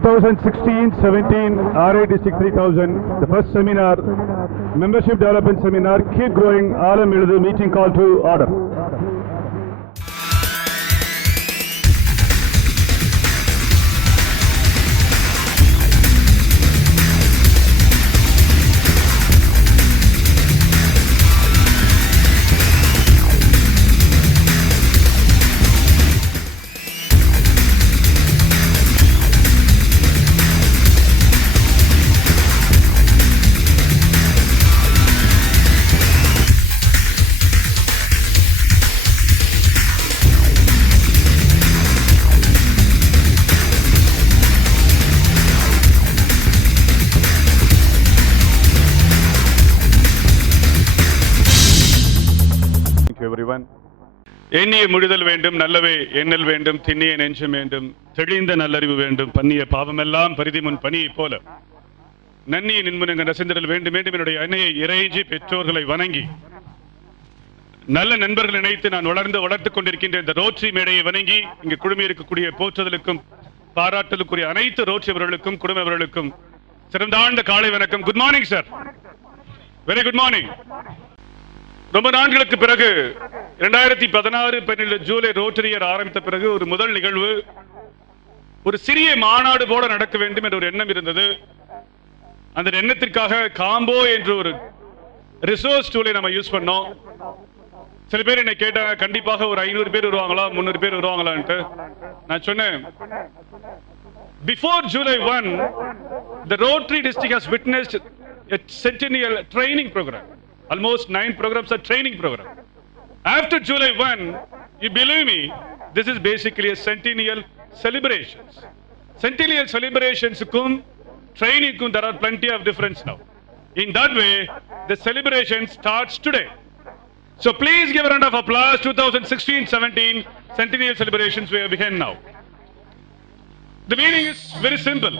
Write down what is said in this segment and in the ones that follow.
2016-17 RA District 3000, the first seminar, membership development seminar, Keep Growing, Alam Eludu, meeting call to order. எண்ணிய முடிதல் வேண்டும், நல்லவே எண்ணல் வேண்டும், திண்ணிய நெஞ்சம் வேண்டும், தெளிந்த நல்லறிவு வேண்டும், பண்ணிய பாவமெல்லாம் பரிதி முன் பணியை போல நன்னிய நின்முனங்க நசிந்திரல் வேண்டும் வேண்டும். என்னுடைய அன்னையை இறைஞ்சி பெற்றோர்களை வணங்கி நல்ல நண்பர்கள் இணைத்து நான் வளர்த்துக் கொண்டிருக்கின்ற இந்த ரோட்டரி மேடையை வணங்கி இங்கு குழுமி இருக்கக்கூடிய போற்றுதலுக்கும் பாராட்டலுக்குரிய அனைத்து ரோட்டரி அவர்களுக்கும் குடும்பவர்களுக்கும் சிறந்தாண்ட காலை வணக்கம். Good morning sir, very good morning. ரொம்ப நாட்களுக்கு பிறகு 2016 ஜூலை ரோட்டரியர் ஆரம்பித்த பிறகு ஒரு முதல் நிகழ்வு ஒரு சிறிய மாநாடு போல நடக்க வேண்டும் என்ற ஒரு எண்ணம் இருந்தது. அந்த எண்ணத்திற்காக காம்போ என்று ஒரு ரிசோர்ஸ் டூலை நம்ம யூஸ் பண்ணோம். சில பேர் என்னை கேட்டாங்க, கண்டிப்பாக ஒரு 500 பேர் வருவாங்களா 300 பேர் வருவாங்களான்ட்டு. நான் சொன்னேன், before July 1 the Rotary district has witnessed a centennial training program. Almost 9 programs are training program. After July 1, you believe me, this is basically a centennial celebrations. Centennial celebrations kum training kum there are plenty of difference now. In that way, the celebration starts today. So please give a round of applause. 2016-17 centennial celebrations we have begun now. The meaning is very simple.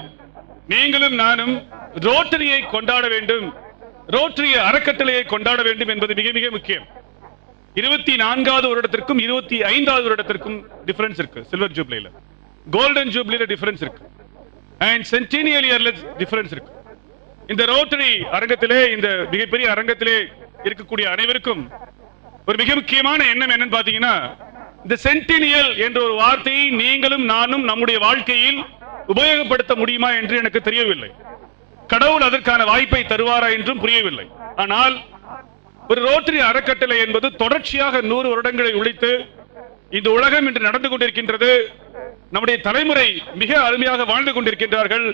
நீங்களும் நானும் ரோட்டரியை கொண்டாட வேண்டும், ரோட்டரிய அறக்கட்டளையை கொண்டாட வேண்டும் என்பது மிக மிக முக்கியம். 24வது வருடத்திற்கும் 25வது வருடத்திற்கும் டிஃபரன்ஸ் இருக்கு. சில்வர் ஜூப்ளில, கோல்டன் ஜூப்ளில டிஃபரன்ஸ் இருக்கு, அண்ட் சென்டினியல் இயர்ல டிஃபரன்ஸ் இருக்கு. இந்த ரோட்டரி அரங்கத்திலே, இந்த மிகப்பெரிய அரங்கத்திலே இருக்கக்கூடிய அனைவருக்கும் ஒரு மிக முக்கியமான எண்ணம் என்னன்னு பாத்தீங்கன்னா, இந்த சென்டினியல் என்ற ஒரு வார்த்தையை நீங்களும் நானும் நம்முடைய வாழ்க்கையில் உபயோகப்படுத்த முடியுமா என்று எனக்கு தெரியவில்லை. கடவுள் அதற்கான வாய்ப்பை தருவாரா என்றும் புரியவில்லை. ஆனால் ஒரு ரோட்டரி அறக்கட்டளை என்பது தொடர்ச்சியாக 100 வருடங்களை உழைத்து இந்த உலகம் இன்று நடந்து கொண்டிருக்கின்றது. நம்முடைய தலைமுறை மிக அருமையாக வாழ்ந்து கொண்டிருக்கின்றார்கள்.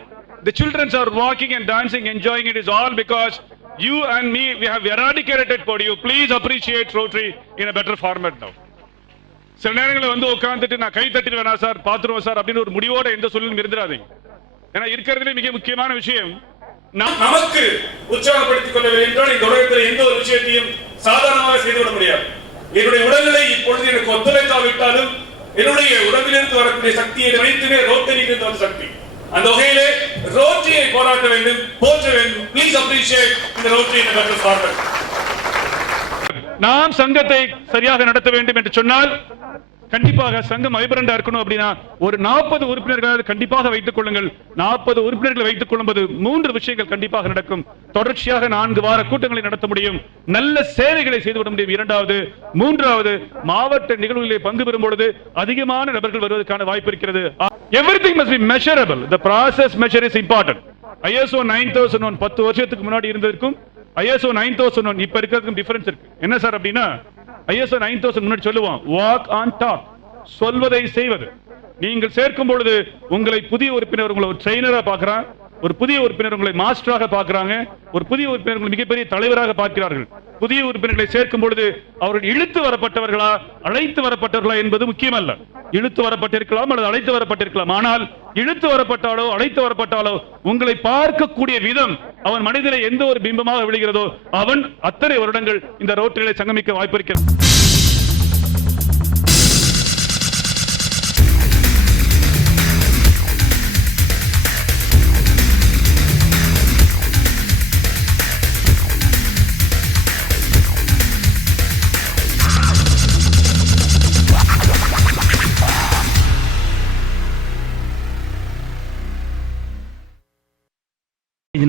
The children are walking and dancing, enjoying it is all because you and me, we have eradicated polio. Please appreciate Rotary in a better format now. சில நேரங்களில் வந்து உட்கார்ந்துட்டு நான் கை தட்டிட்டு வேணா சார், பாத்துருவோம் சார் அப்படின்னு ஒரு முடிவோட எந்த சொல்லும் இருந்துடாதீங்க. ஏன்னா இருக்கிறதுலே மிக முக்கியமான விஷயம் நமக்கு உற்சாகப்படுத்திக் கொள்ள என்றால் இந்த உலகத்தில் எந்த ஒரு விஷயத்தையும் சாதாரணமாக செய்துவிட முடியாது. என்னுடைய உடல்நிலை இப்பொழுது எனக்கு ஒத்துழைக்காவிட்டாலும் என்னுடைய உடம்பிலிருந்து வரக்கூடிய சக்தியை வைத்துமே ரோட்டரியிலிருந்து வந்த சக்தி. அந்த வகையிலே ரோட்டரியை போராட்ட வேண்டும், போற்ற வேண்டும். ப்ளீஸ் அப்ரிஷியேட் இந்த ரோட்டரி இன் பெட்டர் ஃபார்மட். நாம் சங்கத்தை சரியாக நடத்த வேண்டும் என்று சொன்னால் கண்டிப்பாக சங்கம் வைப்ரண்டா இருக்கணும். அப்படின்னா ஒரு 40 உறுப்பினர்கள் கண்டிப்பாக வைத்துக் கொள்ளுங்கள். 40 உறுப்பினர்களை வைத்துக் கொள்ளும்போது 3 விஷயங்கள் கண்டிப்பாக நடக்கும். தொடர்ச்சியாக 4 வார கூட்டங்களை நடத்த முடியும், நல்ல சேவைகளை செய்துவிட முடியும். 2வது 3வது மாவட்ட நிகழ்வுகளிலே பங்கு பெறும் பொழுது அதிகமான நபர்கள் வருவதற்கான வாய்ப்பு இருக்கிறது. Everything must be measurable. The process measure is important. ISO 9001 10 வருஷத்துக்கு முன்னாடி இருந்ததற்கும் ISO 9001 இப்ப இருக்கிறதுக்கும் டிஃபரன்ஸ் இருக்கு. என்ன சார் அப்படின்னா, ISO 9000 முன்னாடி சொல்லுவோம், வாக் ஆன் டாக், சொல்வதை செய்வது. நீங்கள் சேர்க்கும் பொழுது உங்களை புதிய உறுப்பினர் உங்களை ஒரு ட்ரெயினரா பார்க்கிறான், ஒரு புதிய உறுப்பினர் உங்களை மாஸ்டராக பார்க்கிறாங்க, ஒரு புதிய உறுப்பினர் உங்களை மிகப்பெரிய தலைவராக பார்க்கிறார்கள். புதிய உறுப்பினர்களை சேர்க்கும் பொழுது அவர்கள் இழுத்து வரப்பட்டவர்களா அழைத்து வரப்பட்டவர்களா என்பது முக்கியமல்ல. இழுத்து வரப்பட்டிருக்கலாம் அல்லது அழைத்து வரப்பட்டிருக்கலாம். ஆனால் இழுத்து வரப்பட்டாலோ அழைத்து வரப்பட்டாலோ உங்களை பார்க்கக்கூடிய விதம் அவன் மனிதனை எந்த ஒரு பிம்பமாக விழுகிறதோ அவன் அத்தனை வருடங்கள் இந்த ரோட்டரியிலே சங்கமிக்க வாய்ப்பு இருக்கிறது.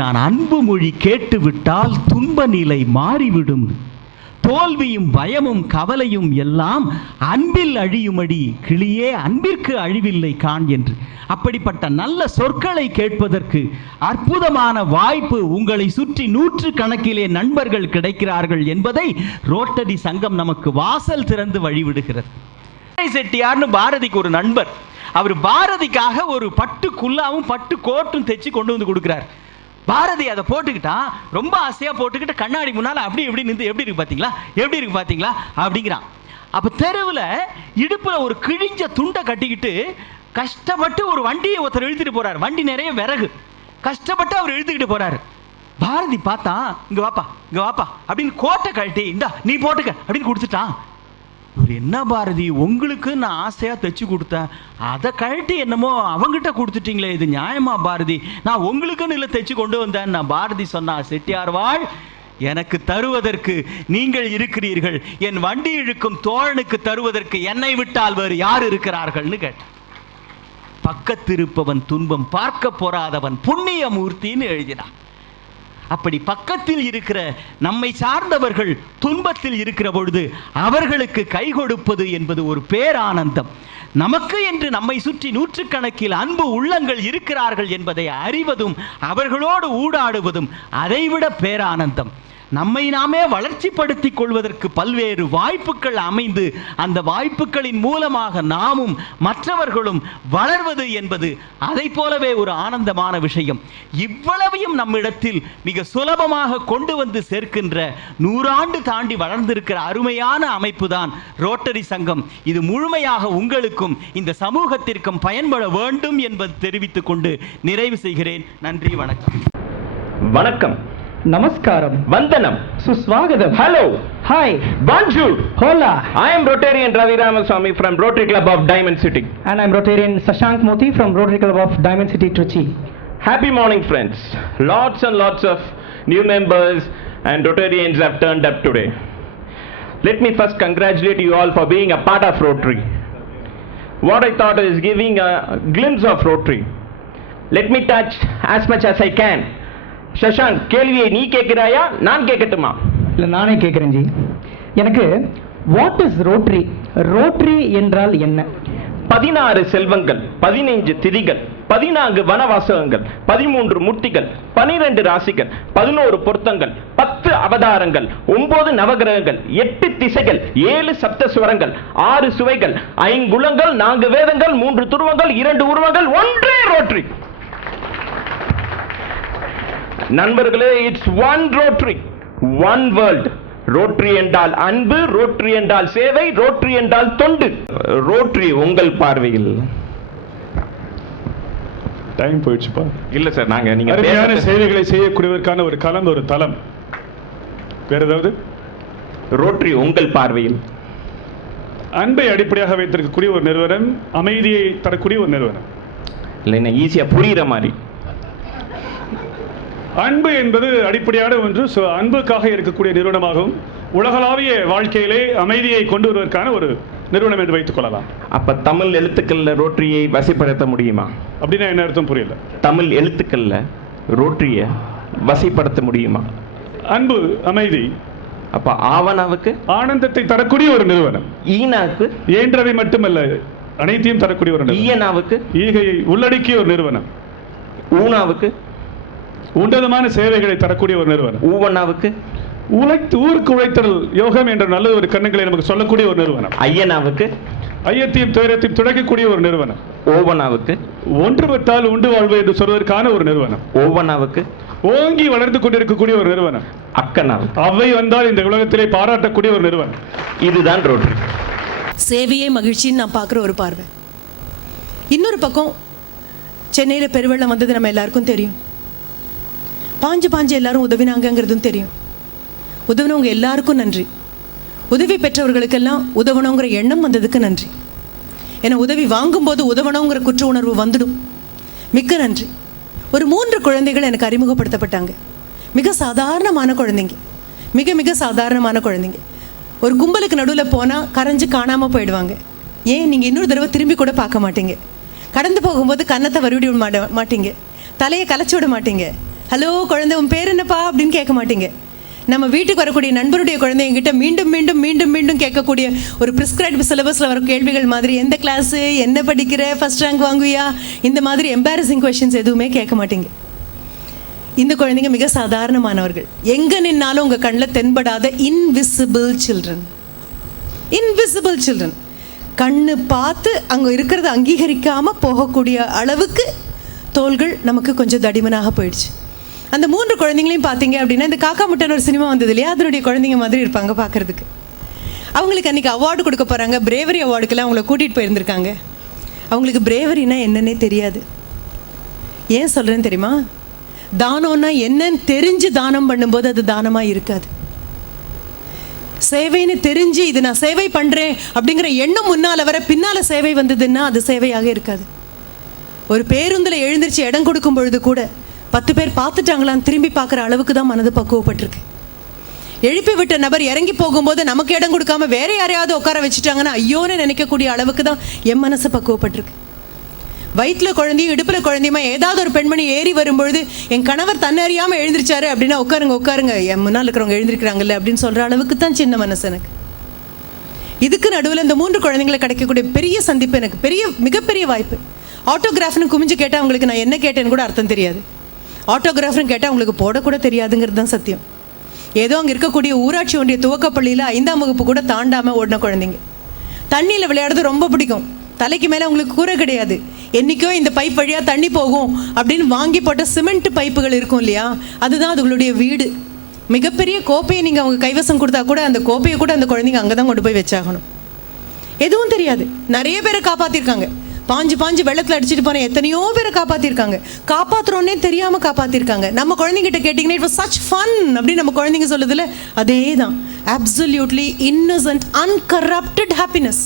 நான் அன்பு மொழி கேட்டுவிட்டால் துன்ப நிலை மாறிவிடும். தோல்வியும் பயமும் கவலையும் எல்லாம் அன்பில் அழியுமடி கிளியே, அன்பிற்கு அழிவில்லை காண் என்று. அப்படிப்பட்ட நல்ல சொற்களை கேட்பதற்கு அற்புதமான வாய்ப்பு உங்களை சுற்றி 100 கணக்கிலே நண்பர்கள் கிடைக்கிறார்கள் என்பதை ரோட்டரி சங்கம் நமக்கு வாசல் திறந்து வழிவிடுகிறது. செட்டியார்னு பாரதிக்கு ஒரு நண்பர், அவர் பாரதிக்காக ஒரு பட்டு குல்லாவும் பட்டு கோட்டும் தைச்சு கொண்டு வந்து கொடுக்கிறார். பாரதி அதை போட்டுக்கிட்டா ரொம்ப ஆசையா போட்டுக்கிட்டு கண்ணாடி முன்னால அப்படி எப்படி நின்று எப்படி இருக்கு பாத்தீங்களா அப்படிங்கிறான். அப்ப தெருவில் இடுப்புல ஒரு கிழிஞ்ச துண்டை கட்டிக்கிட்டு கஷ்டப்பட்டு ஒரு வண்டியை ஒருத்தர் இழுத்துட்டு போறாரு. வண்டி நிறைய விறகு, கஷ்டப்பட்டு அவர் இழுத்துக்கிட்டு போறாரு. பாரதி பார்த்தா, இங்க வாப்பா அப்படின்னு கோட்டை கழட்டி இந்தா நீ போட்டுக்க அப்படின்னு கொடுத்துட்டான். இவர் என்ன பாரதி, உங்களுக்கு நான் ஆசையா தைச்சு கொடுத்தேன், அதை கழட்டி என்னமோ அவங்கிட்ட கொடுத்துட்டீங்களே, இது நியாயமா பாரதி? நான் உங்களுக்குன்னு இல்லை தைச்சு கொண்டு வந்தேன். நான் பாரதி சொன்னா, செட்டியார் வாழ், எனக்கு தருவதற்கு நீங்கள் இருக்கிறீர்கள், என் வண்டி இழுக்கும் தோழனுக்கு தருவதற்கு என்னை விட்டால் வேறு யார் இருக்கிறார்கள்னு கேட்டான். பக்கத்திருப்பவன் துன்பம் பார்க்க போராதவன் புண்ணிய மூர்த்தின்னு எழுதினான். அப்படி பக்கத்தில் இருக்கிற நம்மை சார்ந்தவர்கள் துன்பத்தில் இருக்கிற பொழுது அவர்களுக்கு கை கொடுப்பது என்பது ஒரு பேரானந்தம். நமக்கு என்று நம்மை சுற்றி 100 கணக்கில் அன்பு உள்ளங்கள் இருக்கிறார்கள் என்பதை அறிவதும் அவர்களோடு ஊடாடுவதும் அதைவிட பேரானந்தம். நம்மை நாமே வளர்ச்சிப்படுத்திக் கொள்வதற்கு பல்வேறு வாய்ப்புகள் அமைந்து அந்த வாய்ப்புகளின் மூலமாக நாமும் மற்றவர்களும் வளர்வது என்பது அதை போலவே ஒரு ஆனந்தமான விஷயம். இவ்வளவையும் நம்மிடத்தில் மிக சுலபமாக கொண்டு வந்து சேர்க்கின்ற 100 ஆண்டு தாண்டி வளர்ந்திருக்கிற அருமையான அமைப்பு தான் ரோட்டரி சங்கம். இது முழுமையாக உங்களுக்கும் இந்த சமூகத்திற்கும் பயன்பட வேண்டும் என்பது தெரிவித்துக் கொண்டு நிறைவு செய்கிறேன். நன்றி, வணக்கம். வணக்கம், Namaskaram. Vandanam. Suswagatham. Hello. Hi. Bonjour. Hola. I am Rotarian Ravi Ramaswamy from Rotary Club of Diamond City. And I'm Rotarian Sashank Moti from Rotary Club of Diamond City, Trichy. Happy morning, friends. Lots and lots of new members and Rotarians have turned up today. Let me first congratulate you all for being a part of Rotary. What I thought is giving a glimpse of Rotary. Let me touch as much as I can. Shashank, கேள்வியை நீ கேட்கிறாயா நான் கேட்கட்டுமா? இல்லை, நானே கேட்குறேன் G. எனக்கு what is rotary, rotary என்றால் என்ன? 16 செல்வங்கள், 15 திதிகள், 14 வனவாசகங்கள், 13 மூர்த்திகள், 12 ராசிகள், 11 பொருத்தங்கள், 10 அவதாரங்கள், 9 நவகிரகங்கள், 8 திசைகள், 7 சப்த ஸ்வரங்கள், 6 சுவைகள், 5 குலங்கள், 4 வேதங்கள், 3 துருவங்கள், 2 உருவங்கள், ஒன்றே ரோட்டரி. நண்பர்களே, it's one rotary, one world. Rotary என்றால் அன்பு, ரோட்டரி என்றால் சேவை, ரோட்டரி என்றால் தொண்டு. ரோட்டரி உங்கள் பார்வையில் டைம் போயிடுச்சுப்பா. இல்ல சார், நீங்க அருமையான சேவைகளை செய்யக்கூடியவருக்கான ஒரு களம், ஒரு தளம். வேற ஏதாவது? ரோட்டரி உங்கள் பார்வையில் அன்பை அடிப்படையாக வைத்திருக்கக்கூடிய ஒரு நிறுவனம், அமைதியை தரக்கூடிய ஒரு நிறுவனம். இல்ல, ஈஸியா புரியுற மாதிரி. அன்பு என்பது அடிப்படையான ஒன்று. அன்புக்காக இருக்கக்கூடிய நிறுவனமாகவும் உலகளாவிய வாழ்க்கையிலே அமைதியை கொண்டு வருவதற்கான ஒரு நிறுவனம் என்று வைத்துக் கொள்ளலாம். அப்ப தமிழ் எழுத்துக்கள்ல ரோட்டரியை வசைப்படுத்த முடியுமா? அப்படின்னா என்ன அர்த்தம்? புரியல. தமிழ் எழுத்துக்கள்ல ரோட்டரியை வசைப்படுத்த முடியுமா? அன்பு, அமைதி. அப்ப ஆவணாவுக்கு ஆனந்தத்தை தரக்கூடிய ஒரு நிறுவனம். ஈனாவுக்கு ஏன்றவை மட்டுமல்ல, அனைத்தையும் தரக்கூடிய ஒரு நிறுவனம். ஈயனாவுக்கு ஈகையை உள்ளடக்கிய ஒரு நிறுவனம். ஊனாவுக்கு உன்னதமான சேவைகளை தரக்கூடிய ஒரு நிறுவனம். ஊவனாவுக்கு ஊருக்கு உழைத்தல் யோகம் என்ற நல்ல ஒரு கண்ணுகளை நமக்கு சொல்லக்கூடிய ஒரு நிறுவனம். ஐயனாவுக்கு ஐயத்தையும் துயரத்தையும் துடைக்கக்கூடிய ஒரு நிறுவனம். ஓவனாவுக்கு ஒன்றுபட்டால் உண்டு வாழ்வு என்று சொல்வதற்கான ஒரு நிறுவனம். ஓவனாவுக்கு ஓங்கி வளர்ந்து கொண்டிருக்கக்கூடிய ஒரு நிறுவனம். அக்கனாவுக்கு அவை வந்தால் இந்த உலகத்திலே பாராட்டக்கூடிய ஒரு நிறுவனம். இதுதான் ரோட்டரி. சேவையே மகிழ்ச்சின்னு நான் பார்க்குற ஒரு பார்வை. இன்னொரு பக்கம், சென்னையில் பெருவெள்ளம் வந்தது நம்ம எல்லாருக்கும் தெரியும். பாஞ்சு எல்லாரும் உதவினாங்கிறதும் தெரியும். உதவினவங்க எல்லாருக்கும் நன்றி. உதவி பெற்றவர்களுக்கெல்லாம் உதவணுங்கிற எண்ணம் வந்ததுக்கு நன்றி. ஏன்னா உதவி வாங்கும்போது உதவணுங்கிற குற்ற உணர்வு வந்துடும். மிக்க நன்றி. ஒரு 3 குழந்தைகள் எனக்கு அறிமுகப்படுத்தப்பட்டாங்க. மிக சாதாரணமான குழந்தைங்க, மிக மிக சாதாரணமான குழந்தைங்க. ஒரு கும்பலுக்கு நடுவில் போனால் கரைஞ்சு காணாமல் போயிடுவாங்க. ஏன் நீங்கள் இன்னொரு தடவை திரும்பி கூட பார்க்க மாட்டீங்க. கடந்து போகும்போது கன்னத்தை வருவிடி விட மாட்டீங்க, தலையை கலைச்சி விட மாட்டீங்க. ஹலோ குழந்தை உன் பேர் என்னப்பா அப்படின்னு கேட்க மாட்டீங்க. நம்ம வீட்டுக்கு வரக்கூடிய நண்பருடைய குழந்தை என்கிட்ட மீண்டும் மீண்டும் மீண்டும் மீண்டும் கேட்கக்கூடிய ஒரு ப்ரிஸ்கிரைப்டு சிலபஸில் வர கேள்விகள் மாதிரி எந்த கிளாஸு, என்ன படிக்கிற, ஃபர்ஸ்ட் ரேங்க் வாங்குவியா, இந்த மாதிரி எம்பாரசிங் கொஷின்ஸ் எதுவுமே கேட்க மாட்டீங்க. இந்த குழந்தைங்க மிக சாதாரணமானவர்கள். எங்கே நின்னாலும் உங்கள் கண்ணில் தென்படாத இன்விசிபிள் சில்ட்ரன். Invisible children. கண்ணு பார்த்து அங்கே இருக்கிறத அங்கீகரிக்காமல் போகக்கூடிய அளவுக்கு தோள்கள் நமக்கு கொஞ்சம் தடிமனாக போயிடுச்சு. அந்த 3 குழந்தைங்களையும் பார்த்தீங்க அப்படின்னா, இந்த காக்கா முட்டைன்னு ஒரு சினிமா வந்தது இல்லையா, அதனுடைய குழந்தைங்க மாதிரி இருப்பாங்க பார்க்குறதுக்கு. அவங்களுக்கு அன்றைக்கி அவார்டு கொடுக்க போகிறாங்க, பிரேவரி அவார்டுக்கெல்லாம் அவங்கள கூட்டிகிட்டு போயிருந்திருக்காங்க. அவங்களுக்கு பிரேவரினா என்னன்னே தெரியாது. ஏன் சொல்கிறேன்னு தெரியுமா? தானம்னா என்னன்னு தெரிஞ்சு தானம் பண்ணும்போது அது தானமாக இருக்காது. சேவைன்னு தெரிஞ்சு இது நான் சேவை பண்ணுறேன் அப்படிங்கிற எண்ணம் முன்னால் வர பின்னால் சேவை வந்ததுன்னா அது சேவையாக இருக்காது. ஒரு பேருந்தில் எழுந்திரிச்சு இடம் கொடுக்கும் பொழுது கூட 10 பேர் பார்த்துட்டாங்களான்னு திரும்பி பார்க்குற அளவுக்கு தான் மனது பக்குவப்பட்டிருக்கு. எழுப்பி விட்ட நபர் இறங்கி போகும்போது நமக்கு இடம் கொடுக்காம வேற யாரையாவது உட்கார வச்சுட்டாங்கன்னா ஐயோன்னு நினைக்கக்கூடிய அளவுக்கு தான் என் மனசு பக்குவப்பட்டிருக்கு. வயிற்றில் குழந்தையும் இடுப்பில் குழந்தையுமா ஏதாவது ஒரு பெண்மணி ஏறி வரும்பொழுது என் கணவர் தன்னை அறியாமல் எழுந்திரிச்சாரு அப்படின்னா உட்காருங்க என் முன்னால் இருக்கிறவங்க எழுந்திருக்கிறாங்கல்ல அப்படின்னு சொல்கிற அளவுக்கு தான் சின்ன மனசு எனக்கு. இதுக்கு நடுவில் இந்த 3 குழந்தைங்களை கிடைக்கக்கூடிய பெரிய சந்திப்பு எனக்கு மிகப்பெரிய வாய்ப்பு. ஆட்டோகிராஃப்னு குமிஞ்சு கேட்டால் அவங்களுக்கு நான் என்ன கேட்டேன்னு கூட அர்த்தம் தெரியாது. ஆட்டோகிராஃப்னு கேட்டால் அவங்களுக்கு போடக்கூட தெரியாதுங்கிறது தான் சத்தியம். ஏதோ அங்கே இருக்கக்கூடிய ஊராட்சி ஒன்றிய துவக்கப்பள்ளியில் 5ஆம் வகுப்பு கூட தாண்டாமல் ஓடின குழந்தைங்க. தண்ணியில் விளையாடுறது ரொம்ப பிடிக்கும். தலைக்கு மேலே அவங்களுக்கு கூரை கிடையாது. என்றைக்கோ இந்த பைப் வழியாக தண்ணி போகும் அப்படின்னு வாங்கி போட்ட சிமெண்ட் பைப்புகள் இருக்கும் இல்லையா, அதுதான் அதுகளுடைய வீடு. மிகப்பெரிய கோப்பையை நீங்கள் அவங்க கைவசம் கொடுத்தா கூட அந்த கோப்பையை கூட அந்த குழந்தைங்க அங்கே தான் கொண்டு போய் வச்சாகணும். எதுவும் தெரியாது. நிறைய பேரை காப்பாற்றிருக்காங்க. பாஞ்சு வெள்ளத்தில் அடிச்சுட்டு போன எத்தனையோ பேரை காப்பாற்றிருக்காங்க. காப்பாற்றுறோன்னே தெரியாமல் காப்பாற்றிருக்காங்க. நம்ம குழந்தைங்கிட்ட கேட்டிங்கன்னா இட் வாஸ் சச் ஃபன் அப்படின்னு நம்ம குழந்தைங்க சொல்லுதில்ல, அதே தான். Absolutely Innocent uncorrupted happiness.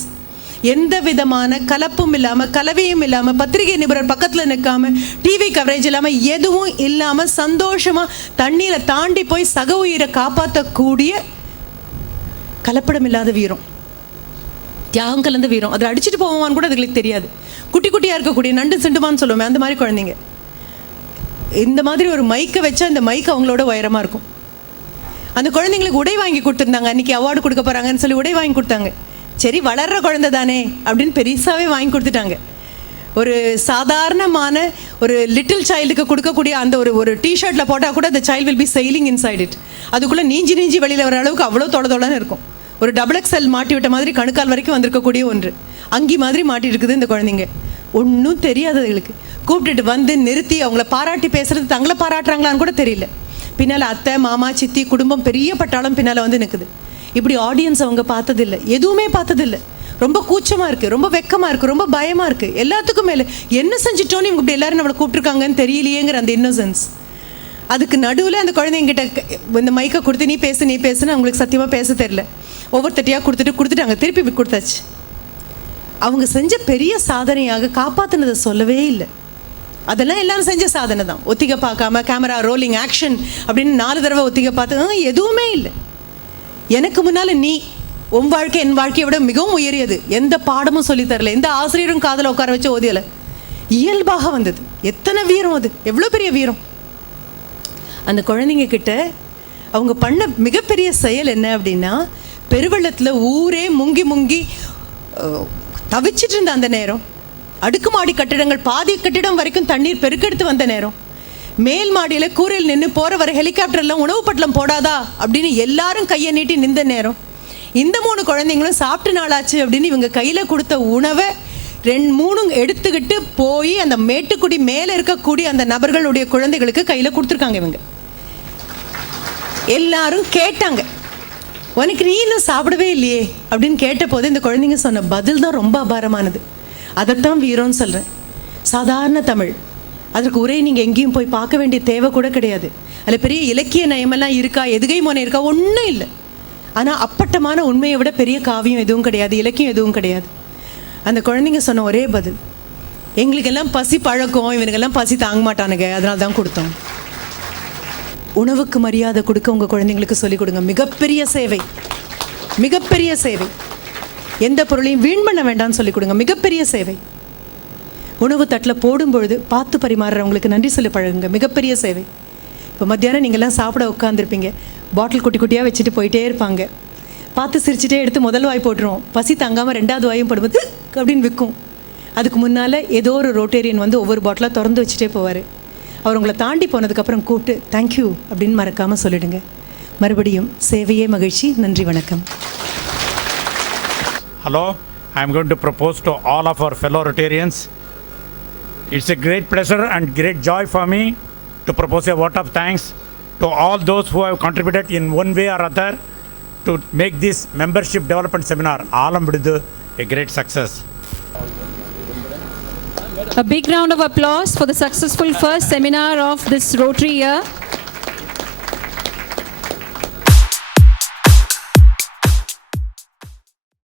எந்த விதமான கலப்பும் இல்லாமல், கலவையும் இல்லாமல், பத்திரிகை நிபுணர் பக்கத்தில் நிற்காமல், டிவி கவரேஜ் இல்லாமல், எதுவும் இல்லாமல் சந்தோஷமாக தண்ணீரை தாண்டி போய் சக உயிரை காப்பாற்றக்கூடிய கலப்படம் இல்லாத வீரம், தியாகம் கலந்த வீரம். அதை அடிச்சுட்டு போவான்னு கூட அதுங்களுக்கு தெரியாது. குட்டி குட்டியாக இருக்கக்கூடிய நண்டு சிண்டுமான்னு சொல்லுவோமே, அந்த மாதிரி குழந்தைங்க. இந்த மாதிரி ஒரு மைக்கை வச்சா இந்த மைக் அவங்களோட உயரமாக இருக்கும். அந்த குழந்தைங்களுக்கு உடை வாங்கி கொடுத்துருந்தாங்க. அன்றைக்கி அவார்டு கொடுக்க போகிறாங்கன்னு சொல்லி உடை வாங்கி கொடுத்தாங்க. சரி வளர்கிற குழந்தை தானே அப்படின்னு பெருசாகவே வாங்கி கொடுத்துட்டாங்க. ஒரு சாதாரணமான ஒரு லிட்டில் சைல்டுக்கு கொடுக்கக்கூடிய அந்த ஒரு டிஷர்ட்டில் போட்டால் கூட அந்த child will be sailing inside it. அதுக்குள்ளே நீஞ்சி வெளியில் வர அளவுக்கு அவ்வளோ தொலைன்னு இருக்கும். ஒரு XXL மாட்டி விட்ட மாதிரி கணுக்கால் வரைக்கும் வந்திருக்கக்கூடிய ஒன்று. அங்கி மாதிரி மாட்டி இருக்குது இந்த குழந்தைங்க. ஒன்றும் தெரியாததுகளுக்கு கூப்பிட்டுட்டு வந்து நிறுத்தி அவங்கள பாராட்டி பேசுறது, தங்களை பாராட்டுறாங்களான்னு கூட தெரியல. பின்னால் அத்தை, மாமா, சித்தி, குடும்பம், பெரிய பட்டாளம் பின்னால் வந்து நிற்குது. இப்படி ஆடியன்ஸ் அவங்க பார்த்ததில்லை, எதுவுமே பார்த்ததில்லை. ரொம்ப கூச்சமாக இருக்குது, ரொம்ப வெக்கமாக இருக்குது, ரொம்ப பயமாக இருக்குது. எல்லாத்துக்கும் மேலே என்ன செஞ்சிட்டோன்னு இவங்க இப்படி எல்லாரும் நம்மளை கூப்பிட்டுருக்காங்கன்னு தெரியலையேங்கிற அந்த இன்னசென்ஸ். அதுக்கு நடுவில் அந்த குழந்தைங்கிட்ட இந்த மைக்கை கொடுத்து நீ பேசுன்னு அவங்களுக்கு சத்தியமாக பேச தெரில. ஒவ்வொருத்தட்டியாக கொடுத்துட்டாங்க, திருப்பி கொடுத்தாச்சு. அவங்க செஞ்ச பெரிய சாதனையாக காப்பாற்றினதை சொல்லவே இல்லை. அதெல்லாம் எல்லாரும் செஞ்ச சாதனை தான். ஒத்திகை பார்க்காம கேமரா ரோலிங் ஆக்ஷன் அப்படின்னு 4 தடவை ஒத்திகை பார்த்து எதுவுமே இல்லை. எனக்கு முன்னால் நீ உன் வாழ்க்கை என் வாழ்க்கையை விட மிகவும் உயரியது. எந்த பாடமும் சொல்லித்தரல, எந்த ஆசிரியரும் காதில் உட்கார வச்சு ஓதியலை. இயல்பாக வந்தது. எத்தனை வீரம் அது, எவ்வளோ பெரிய வீரம். அந்த குழந்தைங்க கிட்ட அவங்க பண்ண மிகப்பெரிய செயல் என்ன அப்படின்னா, பெருவெள்ளத்தில் ஊரே முங்கி தவிச்சிட்டு இருந்த அந்த நேரம், அடுக்குமாடி கட்டிடங்கள் பாதி கட்டிடம் வரைக்கும் தண்ணீர் பெருக்கெடுத்து வந்த நேரம், மேல் மாடியில் கூரையில் நின்று போகிற வர ஹெலிகாப்டர்லாம் உணவு பட்டலம் போடாதா அப்படின்னு எல்லாரும் கையை நீட்டி நின்ற நேரம், இந்த 3 குழந்தைங்களும் சாப்பிட்டு நாளாச்சு அப்படின்னு இவங்க கையில் கொடுத்த உணவை 2-3 எடுத்துக்கிட்டு போய் அந்த மேட்டுக்குடி மேலே இருக்கக்கூடிய அந்த நபர்களுடைய குழந்தைகளுக்கு கையில் கொடுத்துருக்காங்க. இவங்க எல்லாரும் கேட்டாங்க, உனக்கு நீ இன்னும் சாப்பிடவே இல்லையே அப்படின்னு கேட்டபோது இந்த குழந்தைங்க சொன்ன பதில் தான் ரொம்ப அபாரமானது. அதைத்தான் வீரம்னு சொல்கிறேன். சாதாரண தமிழ், அதற்கு உரை நீங்கள் எங்கேயும் போய் பார்க்க வேண்டிய தேவை கூட கிடையாது. அதில் பெரிய இலக்கிய நயமெல்லாம் இருக்கா, எதுகை மோனை இருக்கா, ஒன்றும் இல்லை. ஆனால் அப்பட்டமான உண்மையை விட பெரிய காவியம் எதுவும் கிடையாது, இலக்கியம் எதுவும் கிடையாது. அந்த குழந்தைங்க சொன்ன ஒரே பதில், எங்களுக்கெல்லாம் பசி பழக்கம், இவனுக்கெல்லாம் பசி தாங்க மாட்டானுங்க, அதனால தான் கொடுத்தோம். உணவுக்கு மரியாதை கொடுக்க உங்கள் குழந்தைங்களுக்கு சொல்லிக் கொடுங்க. மிகப்பெரிய சேவை, மிகப்பெரிய சேவை. எந்த பொருளையும் வீண் பண்ண வேண்டாம்னு சொல்லிக் கொடுங்க. மிகப்பெரிய சேவை. உணவு தட்டில் போடும் பொழுது பார்த்து பரிமாறுறவங்களுக்கு நன்றி சொல்லி பழகுங்க. மிகப்பெரிய சேவை. இப்போ மத்தியானம் நீங்கள்லாம் சாப்பிட உட்காந்துருப்பீங்க, பாட்டில் குட்டி குட்டியாக வச்சுட்டு போயிட்டே இருப்பாங்க. பார்த்து சிரிச்சுட்டே எடுத்து முதல் வாய் போட்டுருவோம், பசி தாங்காமல் ரெண்டாவது வாயும் போடும்போது அப்படின்னு விற்கும். அதுக்கு முன்னால் ஏதோ ஒரு ரோட்டேரியன் வந்து ஒவ்வொரு பாட்டிலாக திறந்து வச்சுட்டே போவார். அவர் உங்களை தாண்டி போனதுக்கப்புறம் கூப்பிட்டு தேங்க்யூ அப்படின்னு மறக்காமல் சொல்லிடுங்க. மறுபடியும் சேவையே மகிழ்ச்சி. நன்றி, வணக்கம். Hello, I am going to propose to all of our fellow Rotarians. It's a great pleasure and great joy for me to propose a vote of thanks to all those who have contributed in one way or other to make this membership development seminar Alam Vidudu a great success. A big round of applause for the successful first seminar of this Rotary year.